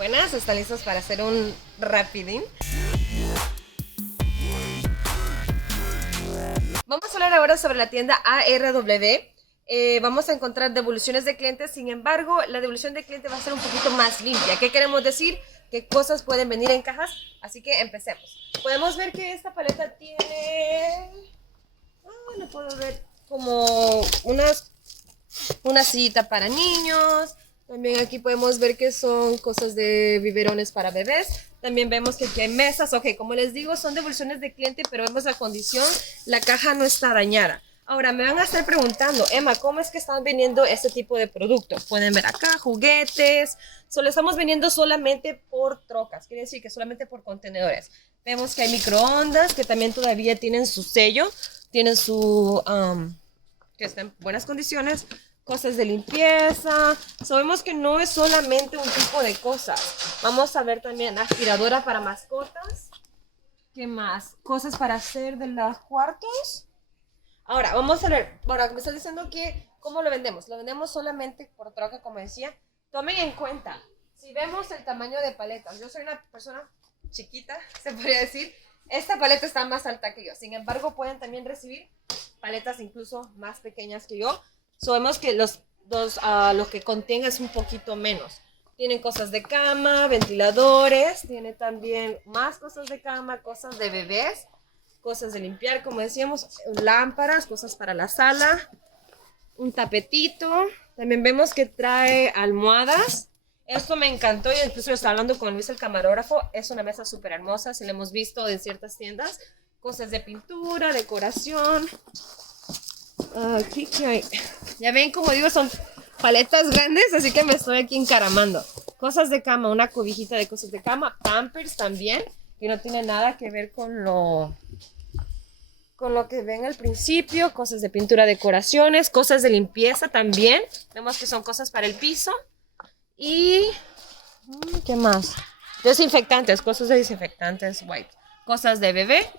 Buenas, ¿están listos para hacer un rapidín? Vamos a hablar ahora sobre la tienda ARW. Vamos a encontrar devoluciones de clientes, sin embargo, la devolución de cliente va a ser un poquito más limpia. ¿Qué queremos decir? ¿Qué cosas pueden venir en cajas? Así que empecemos. Podemos ver que esta paleta tiene... no puedo ver, como una sillita para niños. También aquí podemos ver que son cosas de biberones para bebés. También vemos que aquí hay mesas. Ok, como les digo, son devoluciones de cliente, pero vemos la condición. La caja no está dañada. Ahora, me van a estar preguntando, Emma, ¿cómo es que están vendiendo este tipo de productos? Pueden ver acá, juguetes. Solo estamos vendiendo solamente por trocas. Quiere decir que solamente por contenedores. Vemos que hay microondas que también todavía tienen su sello. Tienen su... que está en buenas condiciones. Cosas de limpieza. Sabemos que no es solamente un tipo de cosas. Vamos a ver también aspiradora para mascotas. ¿Qué más? Cosas para hacer de los cuartos. Ahora, vamos a ver. Ahora, me estás diciendo que ¿cómo lo vendemos? Lo vendemos solamente por troca, como decía. Tomen en cuenta, si vemos el tamaño de paletas. Yo soy una persona chiquita, se podría decir. Esta paleta está más alta que yo. Sin embargo, pueden también recibir paletas incluso más pequeñas que yo. Sabemos que lo que contiene es un poquito menos. Tienen cosas de cama, ventiladores, tiene también más cosas de cama, cosas de bebés, cosas de limpiar, como decíamos, lámparas, cosas para la sala, un tapetito. También vemos que trae almohadas. Esto me encantó, y incluso estaba hablando con Luis, el camarógrafo. Es una mesa súper hermosa, si la hemos visto en ciertas tiendas. Cosas de pintura, decoración. Aquí que hay. Ya ven, como digo, son paletas grandes, así que me estoy aquí encaramando. Cosas de cama, una cobijita de cosas de cama. Pampers también, que no tiene nada que ver con lo que ven al principio. Cosas de pintura, decoraciones, cosas de limpieza también. Vemos que son cosas para el piso. Y... ¿qué más? Desinfectantes, cosas de desinfectantes, white. Cosas de bebé.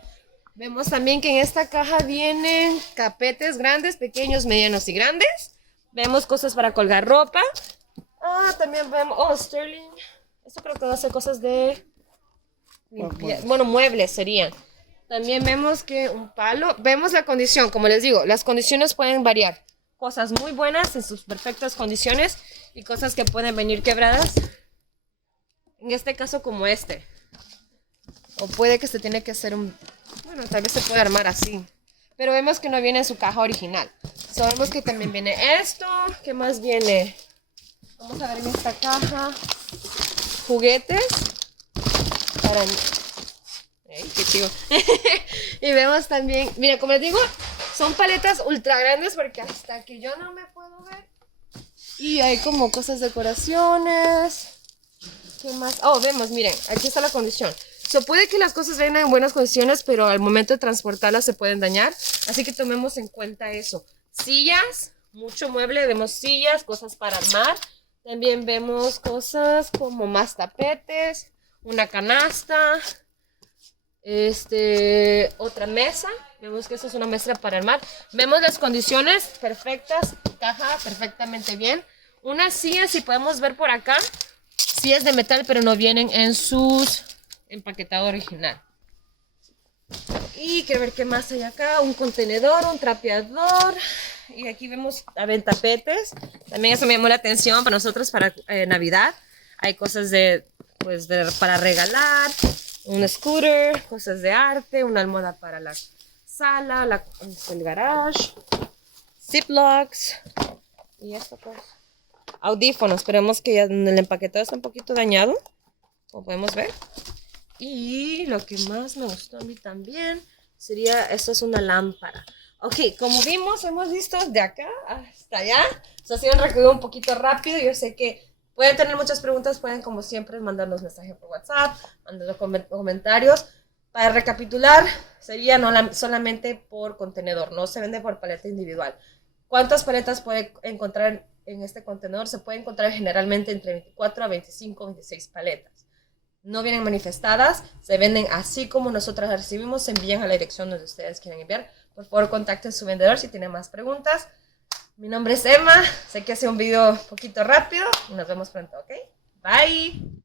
Vemos también que en esta caja vienen capetes grandes, pequeños, medianos y grandes. Vemos cosas para colgar ropa. También vemos... Sterling. Esto creo que va a ser cosas de... bueno, muebles serían. También vemos que un palo. Vemos la condición, como les digo, las condiciones pueden variar. Cosas muy buenas en sus perfectas condiciones y cosas que pueden venir quebradas. En este caso como este. O puede que se tiene que hacer un... Bueno, tal vez se puede armar así. Pero vemos que no viene en su caja original. Sabemos que también viene esto. ¿Qué más viene? Vamos a ver en esta caja. Juguetes. Para... qué chido. Y vemos también... Mira, como les digo, son paletas ultra grandes porque hasta que yo no me puedo ver. Y hay como cosas, decoraciones. ¿Qué más? Vemos, miren, aquí está la condición. Puede que las cosas vengan en buenas condiciones, pero al momento de transportarlas se pueden dañar. Así que tomemos en cuenta eso. Sillas, mucho mueble, vemos sillas, cosas para armar. También vemos cosas como más tapetes, una canasta, otra mesa. Vemos que esta es una mesa para armar. Vemos las condiciones perfectas, caja perfectamente bien. Una silla, si podemos ver por acá, sí es de metal, pero no vienen en sus... empaquetado original. Y quiero ver qué más hay acá. Un contenedor, un trapeador. Y aquí vemos tapetes. También eso me llamó la atención para nosotros para Navidad. Hay cosas para regalar. Un scooter, cosas de arte, una almohada para la sala, el garage. Ziplocs. Y esto pues. Audífonos. Esperemos que ya el empaquetado está un poquito dañado. Como podemos ver. Y lo que más me gustó a mí también sería, esto es una lámpara. Ok, como vimos, hemos visto de acá hasta allá. Ha sido un recorrido un poquito rápido. Yo sé que pueden tener muchas preguntas. Pueden, como siempre, mandarnos mensajes por WhatsApp, mandarnos comentarios. Para recapitular, sería solamente por contenedor. No se vende por paleta individual. ¿Cuántas paletas puede encontrar en este contenedor? Se puede encontrar generalmente entre 24 a 25, 26 paletas. No vienen manifestadas, se venden así como nosotros las recibimos, se envían a la dirección donde ustedes quieren enviar. Por favor, contacten a su vendedor si tienen más preguntas. Mi nombre es Emma, sé que hace un video un poquito rápido y nos vemos pronto, ¿ok? Bye.